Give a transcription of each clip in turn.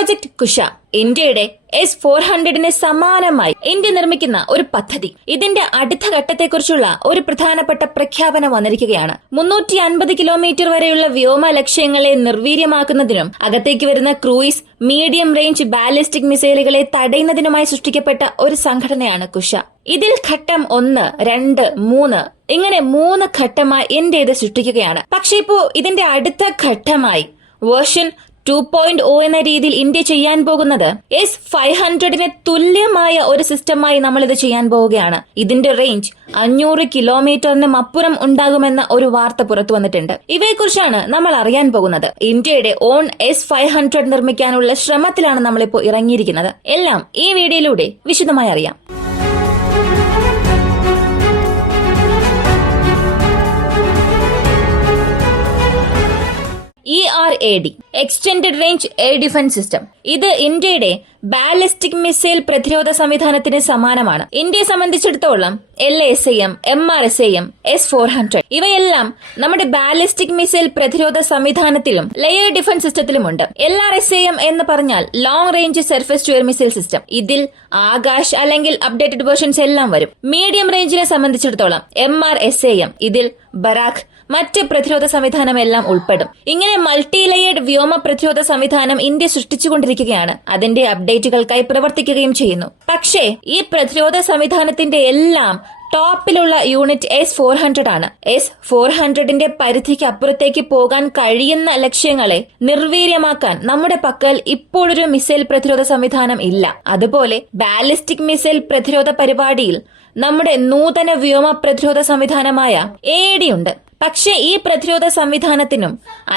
Project Kusha ഇന്ത്യയുടെ S-400 സമാനമായി India നിർമ്മിക്കുന്ന ഒരു പദ്ധതി. ഇതിന്റെ അടുത്ത ഘട്ടത്തെക്കുറിച്ചുള്ള ഒരു പ്രധാനപ്പെട്ട പ്രഖ്യാപനം വന്നിരിക്കുകയാണ്. 350 കിലോമീറ്റർ വരെയുള്ള വ്യോമ ലക്ഷ്യങ്ങളെ നിർവീര്യമാക്കുന്നതിനും അകത്തേക്ക് വരുന്ന ക്രൂയിസ് മീഡിയം റേഞ്ച് ബാലിസ്റ്റിക് മിസൈലുകളെ തടയുന്നതിനുമായി സൃഷ്ടിക്കപ്പെട്ട ഒരു സംഘടനയാണ് കുശ. ഇതിൽ ഘട്ടം 1, 2, 3 ഇങ്ങനെ 3 ഘട്ടമായി ഇന്ത്യ ഇത് സൃഷ്ടിക്കുകയാണ്. പക്ഷെ ഇപ്പോ ഇതിന്റെ അടുത്ത ഘട്ടമായി വേർഷൻ 2.0 എന്ന രീതിയിൽ ഇന്ത്യ ചെയ്യാൻ പോകുന്നത് S-500 തുല്യമായ ഒരു സിസ്റ്റമായി നമ്മൾ ഇത് ചെയ്യാൻ പോവുകയാണ്. ഇതിന്റെ റേഞ്ച് 500 കിലോമീറ്ററിനും അപ്പുറം ഉണ്ടാകുമെന്ന ഒരു വാർത്ത പുറത്തു വന്നിട്ടുണ്ട്. ഇവയെക്കുറിച്ചാണ് നമ്മൾ അറിയാൻ പോകുന്നത്. ഇന്ത്യയുടെ ഓൺ S-500 നിർമ്മിക്കാനുള്ള ശ്രമത്തിലാണ് നമ്മളിപ്പോ ഇറങ്ങിയിരിക്കുന്നത്. എല്ലാം ഈ വീഡിയോയിലൂടെ വിശദമായി അറിയാം. ERAD extended range air defence system. ഇത് ഇന്ത്യയുടെ ബാലിസ്റ്റിക് മിസൈൽ പ്രതിരോധ സംവിധാനത്തിന് സമാനമാണ്. ഇന്ത്യയെ സംബന്ധിച്ചിടത്തോളം LSAM, MRSAM, S-400 ഇവയെല്ലാം നമ്മുടെ ബാലിസ്റ്റിക് മിസൈൽ പ്രതിരോധ സംവിധാനത്തിലും ലെയർ ഡിഫൻസ് സിസ്റ്റത്തിലുമുണ്ട്. LRSAM എന്ന് പറഞ്ഞാൽ long range surface to air missile system. ഇതിൽ ആകാശ് അല്ലെങ്കിൽ അപ്ഡേറ്റഡ് വേർഷൻസ് എല്ലാം വരും. മീഡിയം റേഞ്ചിനെ സംബന്ധിച്ചിടത്തോളം MRSAM, ഇതിൽ ബറാഖ്, മറ്റ് പ്രതിരോധ സംവിധാനം എല്ലാം ഉൾപ്പെടും. ഇങ്ങനെ മൾട്ടി ലെയേർഡ് വ്യോമ പ്രതിരോധ സംവിധാനം ഇന്ത്യ സൃഷ്ടിച്ചുകൊണ്ടിരിക്കുകയാണ്. അതിന്റെ അപ്ഡേറ്റുകൾക്കായി പ്രവർത്തിക്കുകയും ചെയ്യുന്നു. പക്ഷേ ഈ പ്രതിരോധ സംവിധാനത്തിന്റെ എല്ലാം ടോപ്പിലുള്ള യൂണിറ്റ് S-400 ആണ്. S-400 പരിധിക്ക് അപ്പുറത്തേക്ക് പോകാൻ കഴിയുന്ന ലക്ഷ്യങ്ങളെ നിർവീര്യമാക്കാൻ നമ്മുടെ പക്കൽ ഇപ്പോഴൊരു മിസൈൽ പ്രതിരോധ സംവിധാനം ഇല്ല. അതുപോലെ ബാലിസ്റ്റിക് മിസൈൽ പ്രതിരോധ പരിപാടിയിൽ നമ്മുടെ നൂതന വ്യോമ പ്രതിരോധ സംവിധാനമായ AAD ഉണ്ട്. പക്ഷേ ഈ പ്രതിരോധ സംവിധാനത്തിനും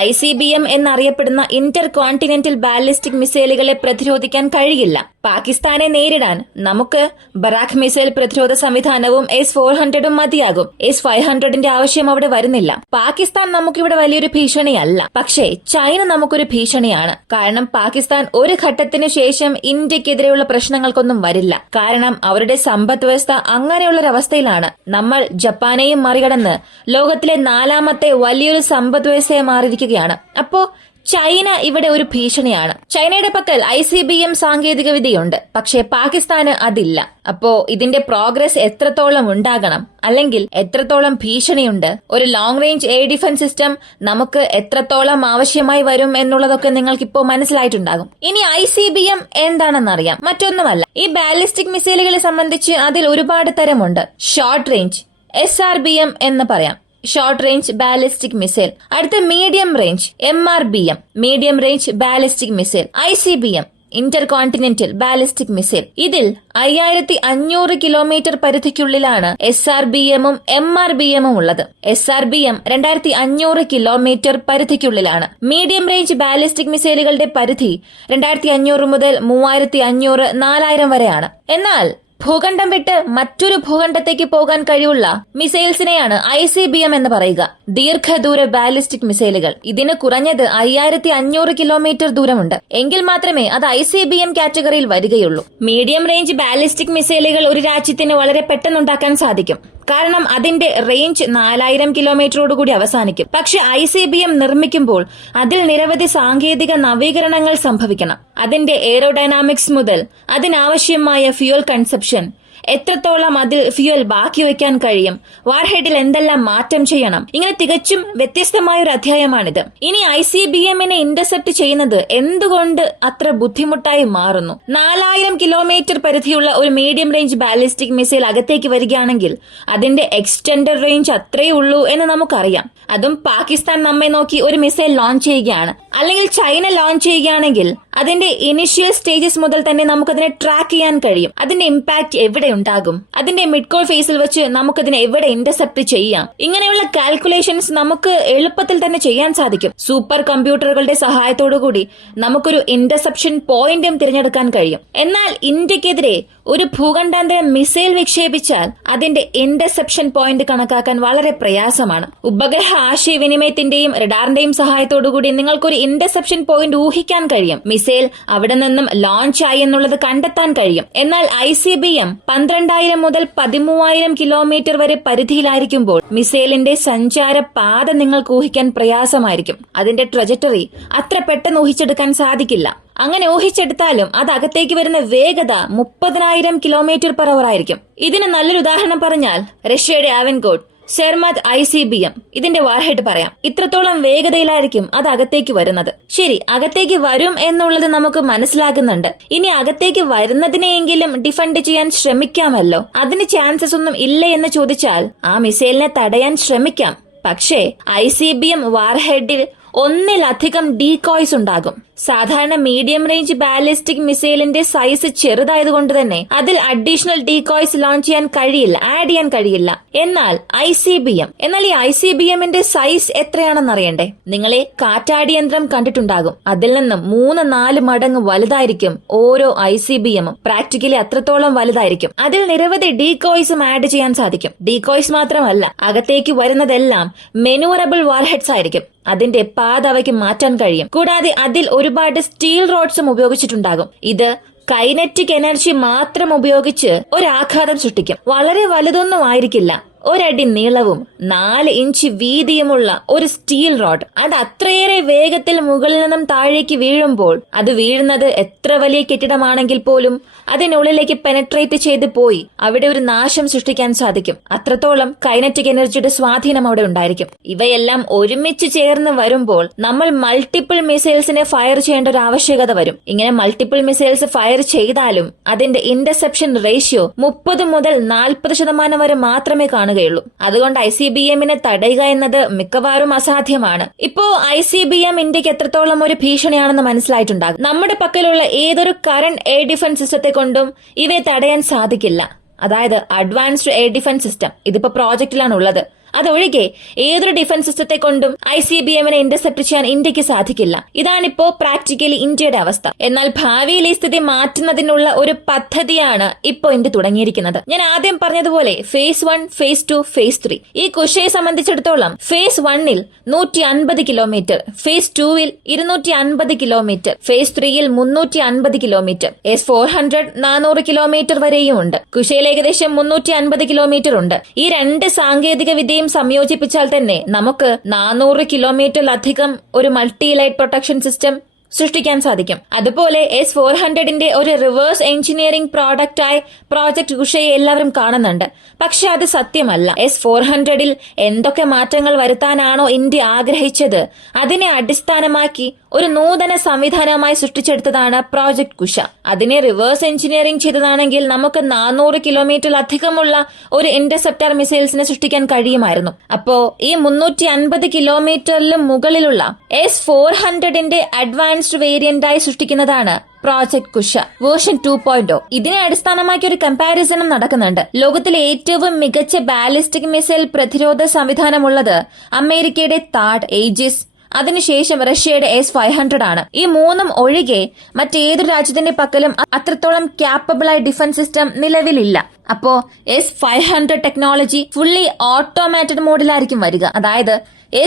ICBM എന്നറിയപ്പെടുന്ന ഇന്റർ കോണ്ടിനെന്റൽ ബാലിസ്റ്റിക് മിസൈലുകളെ പ്രതിരോധിക്കാൻ കഴിയില്ല. പാകിസ്ഥാനെ നേരിടാൻ നമുക്ക് ബറാഖ് മിസൈൽ പ്രതിരോധ സംവിധാനവും S-400 മതിയാകും. S-500 ആവശ്യം അവിടെ വരുന്നില്ല. പാകിസ്ഥാൻ നമുക്കിവിടെ വലിയൊരു ഭീഷണിയല്ല. പക്ഷേ ചൈന നമുക്കൊരു ഭീഷണിയാണ്. കാരണം പാകിസ്ഥാൻ ഒരു ഘട്ടത്തിനു ശേഷം ഇന്ത്യക്കെതിരെയുള്ള പ്രശ്നങ്ങൾക്കൊന്നും വരില്ല. കാരണം അവരുടെ സമ്പദ് വ്യവസ്ഥ അങ്ങനെയുള്ളൊരവസ്ഥയിലാണ്. നമ്മൾ ജപ്പാനെയും മറികടന്ന് ലോകത്തിലെ 4ാമത്തെ വലിയൊരു സമ്പദ് വ്യവസ്ഥയെ മാറിയിരിക്കുകയാണ്. അപ്പോ ചൈന ഇവിടെ ഒരു ഭീഷണിയാണ്. ചൈനയുടെ പക്കൽ ICBM സാങ്കേതിക വിദ്യയുണ്ട്. പക്ഷേ പാകിസ്ഥാന് അതില്ല. അപ്പോ ഇതിന്റെ പ്രോഗ്രസ് എത്രത്തോളം ഉണ്ടാകണം, അല്ലെങ്കിൽ എത്രത്തോളം ഭീഷണിയുണ്ട്, ഒരു long range air defence system നമുക്ക് എത്രത്തോളം ആവശ്യമായി വരും എന്നുള്ളതൊക്കെ നിങ്ങൾക്കിപ്പോ മനസ്സിലായിട്ടുണ്ടാകും. ഇനി ICBM എന്താണെന്നറിയാം. മറ്റൊന്നുമല്ല, ഈ ബാലിസ്റ്റിക് മിസൈലുകളെ സംബന്ധിച്ച് അതിൽ ഒരുപാട് തരമുണ്ട്. ഷോർട്ട് റേഞ്ച് SRBM എന്ന് പറയാം, ഷോർട്ട് റേഞ്ച് ബാലിസ്റ്റിക് മിസൈൽ. അടുത്ത medium range MRBM, medium range ballistic missile. ICBM, intercontinental ballistic missile. ഇതിൽ 5500 കിലോമീറ്റർ പരിധിക്കുള്ളിലാണ് SRBM-ഉം MRBM-ഉം ഉള്ളത്. SRBM 2500 കിലോമീറ്റർ പരിധിക്കുള്ളിലാണ്. മീഡിയം റേഞ്ച് ബാലിസ്റ്റിക് മിസൈലുകളുടെ പരിധി 2500 മുതൽ 3500, 4000 വരെയാണ്. എന്നാൽ ഭൂഖണ്ഡം വിട്ട് മറ്റൊരു ഭൂഖണ്ഡത്തേക്ക് പോകാൻ കഴിവുള്ള മിസൈൽസിനെയാണ് ICBM എന്ന് പറയുക. ദീർഘദൂര ബാലിസ്റ്റിക് മിസൈലുകൾ. ഇതിന് കുറഞ്ഞത് 5500 കിലോമീറ്റർ ദൂരമുണ്ട്. എങ്കിൽ മാത്രമേ അത് ICBM കാറ്റഗറിയിൽ വരികയുള്ളൂ. മീഡിയം റേഞ്ച് ബാലിസ്റ്റിക് മിസൈലുകൾ ഒരു രാജ്യത്തിന് വളരെ പെട്ടെന്നുണ്ടാക്കാൻ സാധിക്കും. കാരണം അതിന്റെ റേഞ്ച് 4000 കിലോമീറ്ററോടുകൂടി അവസാനിക്കും. പക്ഷെ ICBM നിർമ്മിക്കുമ്പോൾ അതിൽ നിരവധി സാങ്കേതിക നവീകരണങ്ങൾ സംഭവിക്കണം. അതിന്റെ എയറോഡൈനാമിക്സ് മുതൽ അതിനാവശ്യമായ ഫ്യൂൽ കൺസപ്ഷൻ, എത്രത്തോളം അതിൽ ഫ്യൂൽ ബാക്കി വയ്ക്കാൻ കഴിയും, വാർഹെഡിൽ എന്തെല്ലാം മാറ്റം ചെയ്യണം, ഇങ്ങനെ തികച്ചും വ്യത്യസ്തമായ ഒരു അധ്യായമാണിത്. ഇനി ICBM-നെ ഇന്റർസെപ്റ്റ് ചെയ്യുന്നത് എന്തുകൊണ്ട് അത്ര ബുദ്ധിമുട്ടായി മാറുന്നു? 4000 കിലോമീറ്റർ പരിധിയുള്ള ഒരു മീഡിയം റേഞ്ച് ബാലിസ്റ്റിക് മിസൈൽ അകത്തേക്ക് വരികയാണെങ്കിൽ അതിന്റെ എക്സ്റ്റൻഡഡ് റേഞ്ച് അത്രയേ ഉള്ളൂ എന്ന് നമുക്കറിയാം. അതും പാകിസ്ഥാൻ നമ്മെ നോക്കി ഒരു മിസൈൽ ലോഞ്ച് ചെയ്യുകയാണ്, അല്ലെങ്കിൽ ചൈന ലോഞ്ച് ചെയ്യുകയാണെങ്കിൽ അതിന്റെ ഇനിഷ്യൽ സ്റ്റേജസ് മുതൽ തന്നെ നമുക്കതിനെ ട്രാക്ക് ചെയ്യാൻ കഴിയും. അതിന്റെ ഇമ്പാക്ട് എവിടെ ഉണ്ടാകും, അതിന്റെ മിഡ് കോൾ ഫേസിൽ വെച്ച് നമുക്കതിനെ എവിടെ ഇന്റർസെപ്റ്റ് ചെയ്യാം, ഇങ്ങനെയുള്ള കാൽക്കുലേഷൻസ് നമുക്ക് എളുപ്പത്തിൽ തന്നെ ചെയ്യാൻ സാധിക്കും. സൂപ്പർ കമ്പ്യൂട്ടറുകളുടെ സഹായത്തോടുകൂടി നമുക്കൊരു ഇന്റർസെപ്ഷൻ പോയിന്റും തിരഞ്ഞെടുക്കാൻ കഴിയും. എന്നാൽ ഇന്ത്യക്കെതിരെ ഒരു ഭൂഖണ്ഡാന്തര മിസൈൽ വിക്ഷേപിച്ചാൽ അതിന്റെ ഇന്റർസെപ്ഷൻ പോയിന്റ് കണക്കാക്കാൻ വളരെ പ്രയാസമാണ്. ഉപഗ്രഹ ആശയവിനിമയത്തിന്റെയും റഡാറിന്റെയും സഹായത്തോടുകൂടി നിങ്ങൾക്കൊരു ഇന്റർസെപ്ഷൻ പോയിന്റ് ഊഹിക്കാൻ കഴിയും. മിസൈൽ അവിടെ നിന്നും ലോഞ്ച് ആയി എന്നുള്ളത് കണ്ടെത്താൻ കഴിയും. എന്നാൽ ICBM 12,000 മുതൽ 13,000 കിലോമീറ്റർ വരെ പരിധിയിലായിരിക്കുമ്പോൾ മിസൈലിന്റെ സഞ്ചാര പാത നിങ്ങൾക്ക് ഊഹിക്കാൻ പ്രയാസമായിരിക്കും. അതിന്റെ ട്രജറ്ററി അത്ര പെട്ടെന്ന് ഊഹിച്ചെടുക്കാൻ സാധിക്കില്ല. അങ്ങനെ ഊഹിച്ചെടുത്താലും അത് അകത്തേക്ക് വരുന്ന വേഗത 30,000 km/h ആയിരിക്കും. ഇതിന് നല്ലൊരു ഉദാഹരണം പറഞ്ഞാൽ റഷ്യയുടെ ആവൻഗോഡ് സെർമത് ICBM ഇതിന്റെ വാർഹെഡ് പറയാം. ഇത്രത്തോളം വേഗതയിലായിരിക്കും അത് അകത്തേക്ക് വരുന്നത്. ശരി, അകത്തേക്ക് വരും എന്നുള്ളത് നമുക്ക് മനസ്സിലാകുന്നുണ്ട്. ഇനി അകത്തേക്ക് വരുന്നതിനെയെങ്കിലും ഡിഫെൻഡ് ചെയ്യാൻ ശ്രമിക്കാമല്ലോ. അതിന് ചാൻസസ് ഒന്നും ഇല്ല എന്ന് ചോദിച്ചാൽ ആ മിസൈലിനെ തടയാൻ ശ്രമിക്കാം. പക്ഷേ ICBM വാർഹെഡിൽ ഒന്നിലധികം ഡീകോയ്സ് ഉണ്ടാകും. സാധാരണ മീഡിയം റേഞ്ച് ബാലിസ്റ്റിക് മിസൈലിന്റെ സൈസ് ചെറുതായതുകൊണ്ട് തന്നെ അതിൽ അഡീഷണൽ ഡീകോയ്സ് ലോഞ്ച് ചെയ്യാൻ കഴിയില്ല, ആഡ് ചെയ്യാൻ കഴിയില്ല. എന്നാൽ ഈ ICBMന്റെ സൈസ് എത്രയാണെന്ന് അറിയണ്ടേ? നിങ്ങളെ കാറ്റാടി യന്ത്രം കണ്ടിട്ടുണ്ടാകും. അതിൽ നിന്നും 3-4 മടങ്ങ് വലുതായിരിക്കും ഓരോ ICBM. പ്രാക്ടിക്കലി അത്രത്തോളം വലുതായിരിക്കും. അതിൽ നിരവധി ഡീകോയ്സും ആഡ് ചെയ്യാൻ സാധിക്കും. ഡീകോയ്സ് മാത്രമല്ല, അകത്തേക്ക് വരുന്നതെല്ലാം മെനൂറബിൾ വാർഹെഡ്സ് ആയിരിക്കും. അതിന്റെ പാത അവയ്ക്ക് മാറ്റാൻ കഴിയും. കൂടാതെ അതിൽ ഒരുപാട് സ്റ്റീൽ റോഡ്സും ഉപയോഗിച്ചിട്ടുണ്ടാകും. ഇത് കൈനറ്റിക് എനർജി മാത്രം ഉപയോഗിച്ച് ഒരാഘാതം സൃഷ്ടിക്കും. വളരെ വലുതൊന്നും ആയിരിക്കില്ല. 1 അടി നീളവും 4 ഇഞ്ച് വീതിയുമുള്ള ഒരു സ്റ്റീൽ റോഡ്. അത് അത്രയേറെ വേഗത്തിൽ മുകളിൽ നിന്നും താഴേക്ക് വീഴുമ്പോൾ അത് വീഴുന്നത് എത്ര വലിയ കെട്ടിടമാണെങ്കിൽ പോലും അതിനുള്ളിലേക്ക് പെനട്രേറ്റ് ചെയ്ത് പോയി അവിടെ ഒരു നാശം സൃഷ്ടിക്കാൻ സാധിക്കും. അത്രത്തോളം കൈനറ്റിക് എനർജിയുടെ സ്വാധീനം അവിടെ ഉണ്ടായിരിക്കും. ഇവയെല്ലാം ഒരുമിച്ച് ചേർന്ന് വരുമ്പോൾ നമ്മൾ മൾട്ടിപ്പിൾ മിസൈൽസിനെ ഫയർ ചെയ്യേണ്ട ഒരു ആവശ്യകത വരും. ഇങ്ങനെ മൾട്ടിപ്പിൾ മിസൈൽസ് ഫയർ ചെയ്താലും അതിന്റെ ഇന്റർസെപ്ഷൻ റേഷ്യോ 30 മുതൽ 40% വരെ മാത്രമേ കാണുകയുള്ളൂ. അതുകൊണ്ട് ICBMനെ തടയുക എന്നത് മിക്കവാറും അസാധ്യമാണ്. ഇപ്പോ ICBM ഇന്ത്യക്ക് എത്രത്തോളം ഒരു ഭീഷണിയാണെന്ന് മനസ്സിലായിട്ടുണ്ടാകും. നമ്മുടെ പക്കലുള്ള ഏതൊരു കറന്റ് എയർ ഡിഫൻസ് സിസ്റ്റത്തെ കൊണ്ടും ഇവയെ തടയാൻ സാധിക്കില്ല. അതായത് അഡ്വാൻസ്ഡ് എയർ ഡിഫൻസ് സിസ്റ്റം ഇതിപ്പോ പ്രോജക്റ്റിലാണ് ഉള്ളത്. അതൊഴികെ ഏതൊരു ഡിഫൻസ് സിസ്റ്റത്തെ കൊണ്ടും ICBMനെ ഇന്റർസെപ്റ്റ് ചെയ്യാൻ ഇന്ത്യക്ക് സാധിക്കില്ല. ഇതാണിപ്പോ പ്രാക്ടിക്കലി ഇന്ത്യയുടെ അവസ്ഥ. എന്നാൽ ഭാവിയിൽ ഈ സ്ഥിതി മാറ്റുന്നതിനുള്ള ഒരു പദ്ധതിയാണ് ഇപ്പോ ഇന്ത്യ തുടങ്ങിയിരിക്കുന്നത്. ഞാൻ ആദ്യം പറഞ്ഞതുപോലെ ഫേസ് 1, ഫേസ് 2, ഫേസ് 3. ഈ കുഷയെ സംബന്ധിച്ചിടത്തോളം ഫേസ് 1-ൽ 150 കിലോമീറ്റർ, ഫേസ് 2-ൽ 250 കിലോമീറ്റർ, ഫേസ് 3-ൽ 350 കിലോമീറ്റർ, S-400 400 കിലോമീറ്റർ വരെയും ഉണ്ട്. കുഷയിൽ ഏകദേശം 350 കിലോമീറ്റർ ഉണ്ട്. ഈ രണ്ട് സാങ്കേതിക വിദ്യയും സംയോജിപ്പിച്ചാൽ തന്നെ നമുക്ക് 400 കിലോമീറ്ററിലധികം ഒരു മൾട്ടി ലൈറ്റ് പ്രൊട്ടക്ഷൻ സിസ്റ്റം സൃഷ്ടിക്കാൻ സാധിക്കും. അതുപോലെ S-400ന്റെ ഒരു റിവേഴ്സ് എഞ്ചിനീയറിംഗ് പ്രോഡക്റ്റായി പ്രോജക്ട് കുഷയെ എല്ലാവരും കാണുന്നുണ്ട്. പക്ഷെ അത് സത്യമല്ല. S-400ൽ എന്തൊക്കെ മാറ്റങ്ങൾ വരുത്താനാണോ ഇന്ത്യ ആഗ്രഹിച്ചത് അതിനെ അടിസ്ഥാനമാക്കി ഒരു നൂതന സംവിധാനമായി സൃഷ്ടിച്ചെടുത്തതാണ് പ്രോജക്ട് കുഷ. അതിനെ റിവേഴ്സ് എഞ്ചിനീയറിംഗ് ചെയ്തതാണെങ്കിൽ നമുക്ക് 400 കിലോമീറ്ററിലധികമുള്ള ഒരു ഇന്റർസെപ്റ്റർ മിസൈൽസിനെ സൃഷ്ടിക്കാൻ കഴിയുമായിരുന്നു. അപ്പോ ഈ 350 കിലോമീറ്ററിലും മുകളിലുള്ള S-400ന്റെ അഡ്വാൻസ്ഡ് വേരിയന്റായി സൃഷ്ടിക്കുന്നതാണ് പ്രോജക്ട് കുഷ വേർഷൻ 2.0. ഇതിനെ അടിസ്ഥാനമാക്കി ഒരു കമ്പാരിസണും നടക്കുന്നുണ്ട്. ലോകത്തിലെ ഏറ്റവും മികച്ച ബാലിസ്റ്റിക് മിസൈൽ പ്രതിരോധ സംവിധാനമുള്ളത് അമേരിക്കയുടെ താഡ്, ഏജിസ്, അതിനുശേഷം റഷ്യയുടെ S-500 ആണ്. ഈ മൂന്നും ഒഴികെ മറ്റേതൊരു രാജ്യത്തിന്റെ പക്കലും അത്രത്തോളം ക്യാപ്പബിളായ ഡിഫൻസ് സിസ്റ്റം നിലവിലില്ല. അപ്പോ S-500 ടെക്നോളജി ഫുള്ളി ഓട്ടോമാറ്റഡ് മോഡിലായിരിക്കും വരിക. അതായത്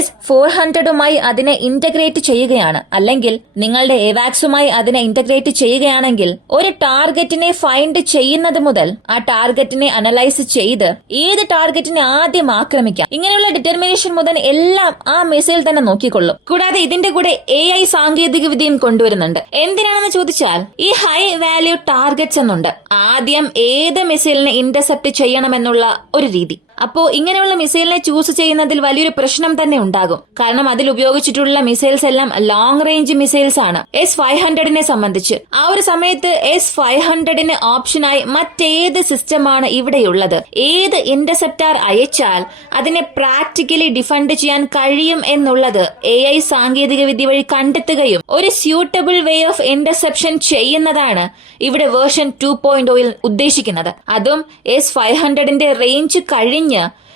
S-400മായി അതിനെ ഇന്റഗ്രേറ്റ് ചെയ്യുകയാണ്. അല്ലെങ്കിൽ നിങ്ങളുടെ എവാക്സുമായി അതിനെ ഇന്റഗ്രേറ്റ് ചെയ്യുകയാണെങ്കിൽ ഒരു ടാർഗറ്റിനെ ഫൈൻഡ് ചെയ്യുന്നത് മുതൽ ആ ടാർഗറ്റിനെ അനലൈസ് ചെയ്ത് ഏത് ടാർഗറ്റിനെ ആദ്യം ആക്രമിക്കാം, ഇങ്ങനെയുള്ള ഡിറ്റർമിനേഷൻ മുതൽ എല്ലാം ആ മിസൈൽ തന്നെ നോക്കിക്കൊള്ളും. കൂടാതെ ഇതിന്റെ കൂടെ AI സാങ്കേതിക വിദ്യയും കൊണ്ടുവരുന്നുണ്ട്. എന്തിനാണെന്ന് ചോദിച്ചാൽ ഈ ഹൈ വാല്യൂ ടാർഗറ്റ്സ് എന്നുണ്ട്. ആദ്യം ഏത് മിസൈലിനെ ഇന്റർസെപ്റ്റ് ചെയ്യണമെന്നുള്ള ഒരു രീതി. അപ്പോ ഇങ്ങനെയുള്ള മിസൈലിനെ ചൂസ് ചെയ്യുന്നതിൽ വലിയൊരു പ്രശ്നം തന്നെ ഉണ്ടാകും. കാരണം അതിൽ ഉപയോഗിച്ചിട്ടുള്ള മിസൈൽസ് എല്ലാം ലോങ് റേഞ്ച് മിസൈൽസ് ആണ്. S-500നെ സംബന്ധിച്ച് ആ ഒരു സമയത്ത് S-500ന് ഓപ്ഷനായി മറ്റേത് സിസ്റ്റമാണ് ഇവിടെയുള്ളത്? ഏത് ഇന്റർസെപ്റ്റർ അയച്ചാൽ അതിനെ പ്രാക്ടിക്കലി ഡിഫെൻഡ് ചെയ്യാൻ കഴിയും എന്നുള്ളത് AI സാങ്കേതിക വിദ്യ വഴി കണ്ടെത്തുകയും ഒരു സ്യൂട്ടബിൾ വേ ഓഫ് ഇന്റർസെപ്ഷൻ ചെയ്യുന്നതാണ് ഇവിടെ വേർഷൻ 2.0ൽ ഉദ്ദേശിക്കുന്നത്. അതും S-500ന്റെ റേഞ്ച് കഴിഞ്ഞ്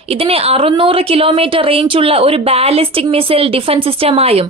ഇതിനെ 600 കിലോമീറ്റർ റേഞ്ചുള്ള ഒരു ബാലിസ്റ്റിക് മിസൈൽ ഡിഫൻസ് സിസ്റ്റമായും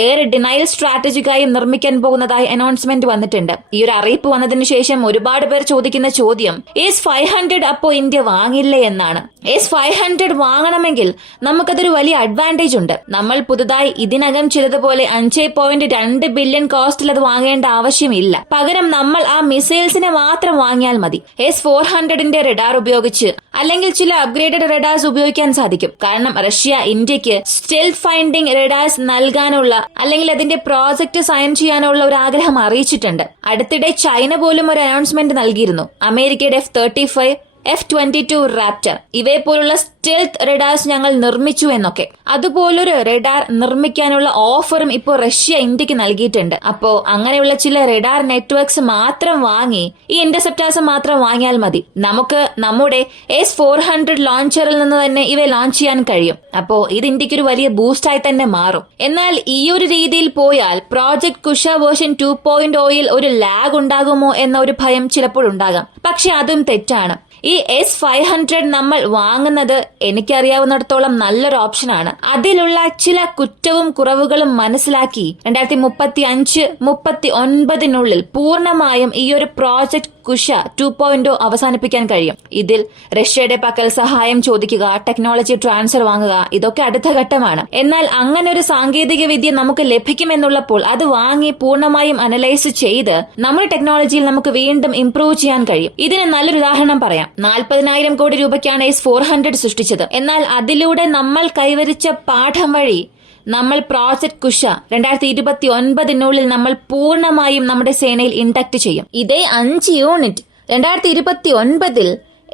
എയർ ഡിനയൽ സ്ട്രാറ്റജിക്കായി നിർമ്മിക്കാൻ പോകുന്നതായി അനൗൺസ്മെന്റ് വന്നിട്ടുണ്ട്. ഈ ഒരു അറിയിപ്പ് വന്നതിന് ശേഷം ഒരുപാട് പേർ ചോദിക്കുന്ന ചോദ്യം S-500 അപ്പോ ഇന്ത്യ വാങ്ങില്ലേ എന്നാണ്. S-500 വാങ്ങണമെങ്കിൽ നമുക്കതൊരു വലിയ അഡ്വാൻറ്റേജ് ഉണ്ട്. നമ്മൾ പുതുതായി ഇതിനകം ചെയ്തതുപോലെ 5.2 ബില്യൺ കോസ്റ്റിൽ അത് വാങ്ങേണ്ട ആവശ്യമില്ല. പകരം നമ്മൾ ആ മിസൈൽസിനെ മാത്രം വാങ്ങിയാൽ മതി. S-400ന്റെ റഡാർ ഉപയോഗിച്ച് അല്ലെങ്കിൽ ചില അപ്ഗ്രേഡഡ് റഡാർസ് ഉപയോഗിക്കാൻ സാധിക്കും. കാരണം റഷ്യ ഇന്ത്യക്ക് സ്റ്റെൽത്ത് ഫൈൻഡിംഗ് റഡാർസ് നൽകാനുള്ള അല്ലെങ്കിൽ അതിന്റെ പ്രോജക്ട് സൈൻ ചെയ്യാനുള്ള ഒരു ആഗ്രഹം അറിയിച്ചിട്ടുണ്ട്. അടുത്തിടെ ചൈന പോലും ഒരു അനൗൺസ്മെന്റ് നൽകിയിരുന്നു. അമേരിക്കയുടെ F-35 F-22 റാപ്റ്റർ ഇവയെ പോലുള്ള സ്റ്റെൽത്ത് റഡാർസ് ഞങ്ങൾ നിർമ്മിച്ചു എന്നൊക്കെ. അതുപോലൊരു റഡാർ നിർമ്മിക്കാനുള്ള ഓഫറും ഇപ്പോൾ റഷ്യ ഇന്ത്യക്ക് നൽകിയിട്ടുണ്ട്. അപ്പോ അങ്ങനെയുള്ള ചില റഡാർ നെറ്റ്വർക്ക്സ് മാത്രം വാങ്ങി ഈ ഇന്റർസെപ്റ്റേഴ്സ് മാത്രം വാങ്ങിയാൽ മതി. നമുക്ക് നമ്മുടെ S-400 ലോഞ്ചറിൽ നിന്ന് തന്നെ ഇവയെ ലോഞ്ച് ചെയ്യാൻ കഴിയും. അപ്പോ ഇത് ഇന്ത്യക്ക് ഒരു വലിയ ബൂസ്റ്റായി തന്നെ മാറും. എന്നാൽ ഈ ഒരു രീതിയിൽ പോയാൽ പ്രോജക്ട് കുഷ വേർഷൻ 2.0യിൽ ഒരു ലാഗ് ഉണ്ടാകുമോ എന്ന ഒരു ഭയം ചിലപ്പോൾ ഉണ്ടാകാം. പക്ഷെ അതും തെറ്റാണ്. ഈ S-500 നമ്മൾ വാങ്ങുന്നത് എനിക്കറിയാവുന്നിടത്തോളം നല്ലൊരു ഓപ്ഷനാണ്. അതിലുള്ള ചില കുറ്റവും കുറവുകളും മനസ്സിലാക്കി 2035-39 പൂർണ്ണമായും ഈ ഒരു പ്രോജക്ട് കുഷ 2.0 അവസാനിപ്പിക്കാൻ കഴിയും. ഇതിൽ റഷ്യയുടെ പക്കൽ സഹായം ചോദിക്കുക, ടെക്നോളജി ട്രാൻസ്ഫർ വാങ്ങുക, ഇതൊക്കെ അടുത്ത ഘട്ടമാണ്. എന്നാൽ അങ്ങനെ ഒരു സാങ്കേതിക വിദ്യ നമുക്ക് ലഭിക്കുമെന്നുള്ളപ്പോൾ അത് വാങ്ങി പൂർണ്ണമായും അനലൈസ് ചെയ്ത് നമ്മുടെ ടെക്നോളജിയിൽ നമുക്ക് വീണ്ടും ഇംപ്രൂവ് ചെയ്യാൻ കഴിയും. ഇതിന് നല്ലൊരു ഉദാഹരണം പറയാം. 40,000 കോടി രൂപയ്ക്കാണ് S-400 സൃഷ്ടിച്ചത്. എന്നാൽ അതിലൂടെ നമ്മൾ കൈവരിച്ച പാഠം വഴി നമ്മൾ പ്രോജക്ട് കുഷ 2029 നമ്മൾ പൂർണ്ണമായും നമ്മുടെ സേനയിൽ ഇൻഡക്ട് ചെയ്യും. ഇതേ 5 യൂണിറ്റ് 2029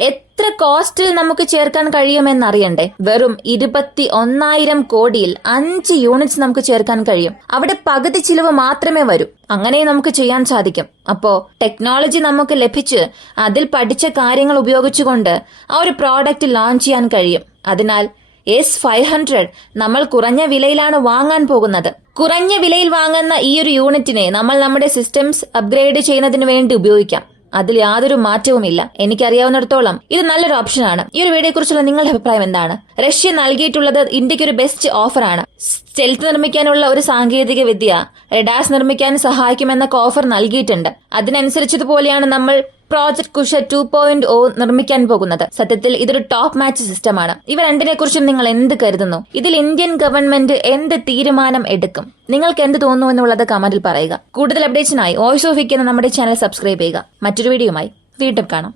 എത്ര കോസ്റ്റിൽ നമുക്ക് ചേർക്കാൻ കഴിയുമെന്നറിയണ്ടേ? വെറും 21,000 കോടിയിൽ 5 യൂണിറ്റ്സ് നമുക്ക് ചേർക്കാൻ കഴിയും. അവിടെ പകുതി ചിലവ് മാത്രമേ വരൂ. അങ്ങനെ നമുക്ക് ചെയ്യാൻ സാധിക്കും. അപ്പോ ടെക്നോളജി നമുക്ക് ലഭിച്ച് അതിൽ പഠിച്ച കാര്യങ്ങൾ ഉപയോഗിച്ചുകൊണ്ട് ആ ഒരു പ്രോഡക്റ്റ് ലോഞ്ച് ചെയ്യാൻ കഴിയും. അതിനാൽ S-500 നമ്മൾ കുറഞ്ഞ വിലയിലാണ് വാങ്ങാൻ പോകുന്നത്. കുറഞ്ഞ വിലയിൽ വാങ്ങുന്ന ഈ ഒരു യൂണിറ്റിനെ നമ്മൾ നമ്മുടെ സിസ്റ്റംസ് അപ്ഗ്രേഡ് ചെയ്യുന്നതിന് വേണ്ടി ഉപയോഗിക്കാം. അതിൽ യാതൊരു മാറ്റവുമില്ല. എനിക്കറിയാവുന്നിടത്തോളം ഇത് നല്ലൊരു ഓപ്ഷനാണ്. ഈ ഒരു വീഡിയോയെ കുറിച്ചുള്ള നിങ്ങളുടെ അഭിപ്രായം എന്താണ്? റഷ്യ നൽകിയിട്ടുള്ളത് ഇന്ത്യക്ക് ഒരു ബെസ്റ്റ് ഓഫറാണ്. സ്റ്റെൽത്ത് നിർമ്മിക്കാനുള്ള ഒരു സാങ്കേതിക വിദ്യ, റഡാർസ് നിർമ്മിക്കാൻ സഹായിക്കുമെന്നൊക്കെ ഓഫർ നൽകിയിട്ടുണ്ട്. അതിനനുസരിച്ചതുപോലെയാണ് നമ്മൾ പ്രോജക്ട് കുഷ 2.0 നിർമ്മിക്കാൻ പോകുന്നത്. സത്യത്തിൽ ഇതൊരു ടോപ്പ് മാച്ച് സിസ്റ്റമാണ്. ഇവ രണ്ടിനെ കുറിച്ചും നിങ്ങൾ എന്ത് കരുതുന്നു? ഇതിൽ ഇന്ത്യൻ ഗവൺമെന്റ് എന്ത് തീരുമാനം എടുക്കും? നിങ്ങൾക്ക് എന്ത് തോന്നുന്നു എന്നുള്ളത് കമന്റിൽ പറയുക. കൂടുതൽ അപ്ഡേറ്റ്സിനായി വോയിസ് ഓഫ് ഇന്ത്യ എന്ന നമ്മുടെ ചാനൽ സബ്സ്ക്രൈബ് ചെയ്യുക. മറ്റൊരു വീഡിയോയുമായി വീണ്ടും കാണാം.